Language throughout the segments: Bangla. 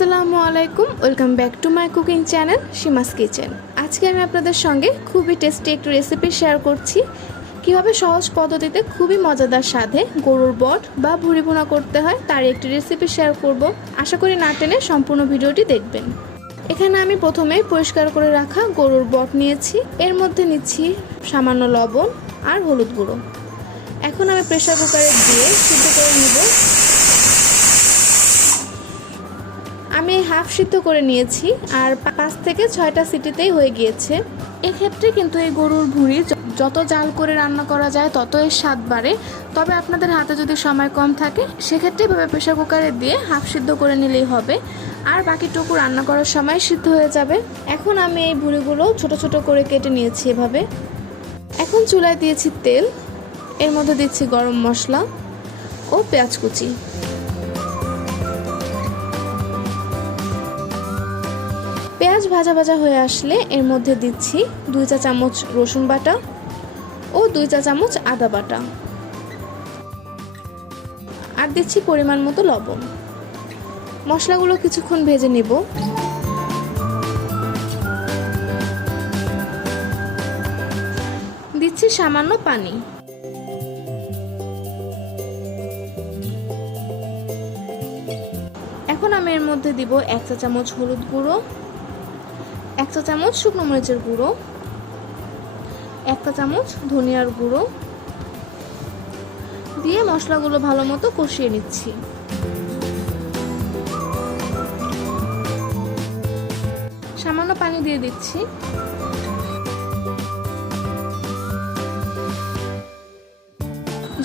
আসসালামু আলাইকুম, welcome back to my cooking channel Seema's kitchen. আজকে আমি আপনাদের সঙ্গে খুবই টেস্টি একটু রেসিপি শেয়ার করছি। কীভাবে সহজ পদ্ধতিতে খুবই মজাদার স্বাদে গরুর বট বা ভুড়ি ভুনা করতে হয় তার একটি রেসিপি শেয়ার করব। আশা করি না টেনে সম্পূর্ণ ভিডিওটি দেখবেন। এখানে আমি প্রথমে পরিষ্কার করে রাখা গরুর বট নিয়েছি। এর মধ্যে নিচ্ছি সামান্য লবণ আর হলুদ গুঁড়ো। এখন আমি প্রেসার কুকারে দিয়ে সিদ্ধ করে নিব। আমি হাফ সিদ্ধ করে নিয়েছি আর পাঁচ থেকে ছয়টা সিটিতেই হয়ে গিয়েছে। এক্ষেত্রে কিন্তু এই গরুর ভুঁড়ি যত জাল করে রান্না করা যায় তত এর স্বাদ বাড়ে। তবে আপনাদের হাতে যদি সময় কম থাকে, সেক্ষেত্রে এভাবে প্রেশার কুকারে দিয়ে হাফ সিদ্ধ করে নিলেই হবে। আর বাকিটুকু রান্না করার সময় সিদ্ধ হয়ে যাবে। এখন আমি এই ভুঁড়িগুলো ছোট ছোট করে কেটে নিয়েছি এভাবে। এখন চুলায় দিয়েছি তেল। এর মধ্যে দিচ্ছি গরম মশলা ও পেঁয়াজ কুচি। ভাজা ভাজা হয়ে আসলে এর মধ্যে দিচ্ছি দুই চা চামচ রসুন বাটা ও দুই চা চামচ আদা বাটা। আর দিচ্ছি পরিমাণ মতো লবণ। মশলাগুলো কিছুক্ষণ ভেজে নেব। দিচ্ছি সামান্য পানি। এখন আমি এর মধ্যে দিব এক চা চামচ হলুদ গুঁড়ো। এক চা চামচ শুকনো মরিচের গুঁড়ো, এক চা চামচ ধনিয়ার গুঁড়ো দিয়ে মশলাগুলো ভালো মতো কষিয়ে নিচ্ছি। সামান্য পানি দিয়ে দিচ্ছি।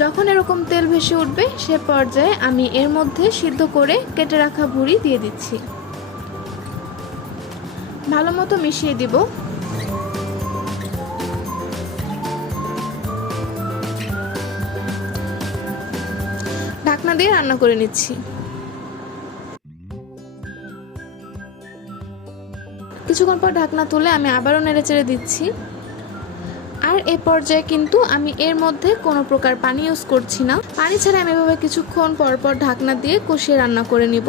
যখন এরকম তেল ভেসে উঠবে, সে পর্যায়ে আমি এর মধ্যে সিদ্ধ করে কেটে রাখা ভুড়ি দিয়ে দিচ্ছি। ভালো মতো মিশিয়ে দিব। ঢাকনা দিয়ে রান্না করে নিচ্ছি। কিছুক্ষণ পর ঢাকনা তুলে আমি আবারও নেড়ে চেড়ে দিচ্ছি। আর এ পর্যায়ে কিন্তু আমি এর মধ্যে কোনো প্রকার পানি ইউজ করছি না। পানি ছাড়া আমি এভাবে কিছুক্ষণ পর পর ঢাকনা দিয়ে কষিয়ে রান্না করে নিব।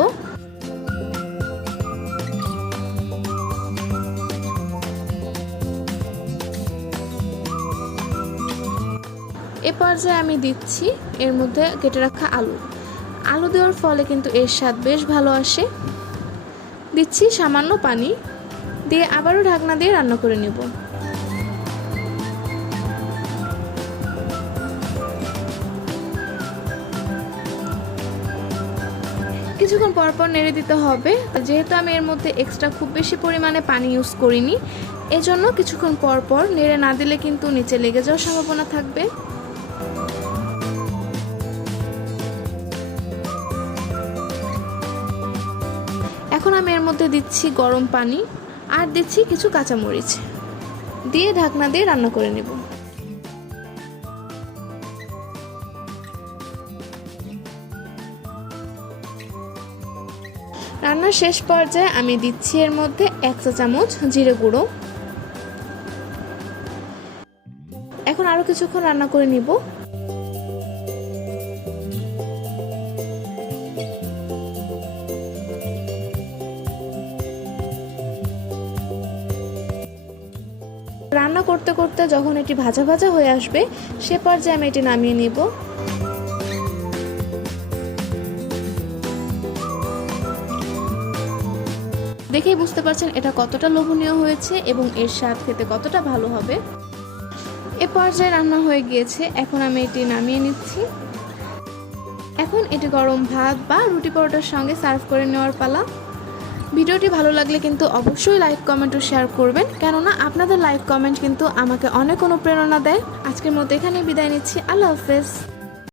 এ পর্যায়ে আমি দিচ্ছি এর মধ্যে কেটে রাখা আলু। আলু দেওয়ার ফলে কিন্তু এর স্বাদ বেশ ভালো আসে। দিচ্ছি সামান্য পানি দিয়ে আবারও ঢাকনা দিয়ে রান্না করে নেব। কিছুক্ষণ পর পর নেড়ে দিতে হবে। যেহেতু আমি এর মধ্যে এক্সট্রা খুব বেশি পরিমাণে পানি ইউজ করিনি, এজন্য কিছুক্ষণ পর পর নেড়ে না দিলে কিন্তু নিচে লেগে যাওয়ার সম্ভাবনা থাকবে। এখন আমি এর মধ্যে দিচ্ছি গরম পানি আর দিচ্ছি কিছু কাঁচামরিচ। দিয়ে ঢাকনা দিয়ে রান্না করে নেব। রান্নার শেষ পর্যায়ে আমি দিচ্ছি এর মধ্যে এক চা চামচ জিরে গুঁড়ো। এখন আরও কিছুক্ষণ রান্না করে নিব। রান্না করতে করতে যখন এটি ভাজা ভাজা হয়ে আসবে, সে পর্যায়ে আমি এটি নামিয়ে নিব। দেখেই বুঝতে পারছেন, এটা কতটা লোভনীয় হয়েছে এবং এর স্বাদ খেতে কতটা ভালো হবে। এ পর্যায়ে রান্না হয়ে গিয়েছে, এখন আমি এটি নামিয়ে নিচ্ছি। এখন এটি গরম ভাত বা রুটি পরোটার সঙ্গে সার্ভ করে নেওয়ার পালা। ভিডিওটি ভালো লাগলে কিন্তু অবশ্যই লাইক কমেন্ট ও শেয়ার করবেন। কেননা আপনাদের লাইক কমেন্ট কিন্তু আমাকে অনেক অনুপ্রেরণা দেয়। আজকের মতো এখানে বিদায় নিচ্ছি। আল্লাহ হাফেজ।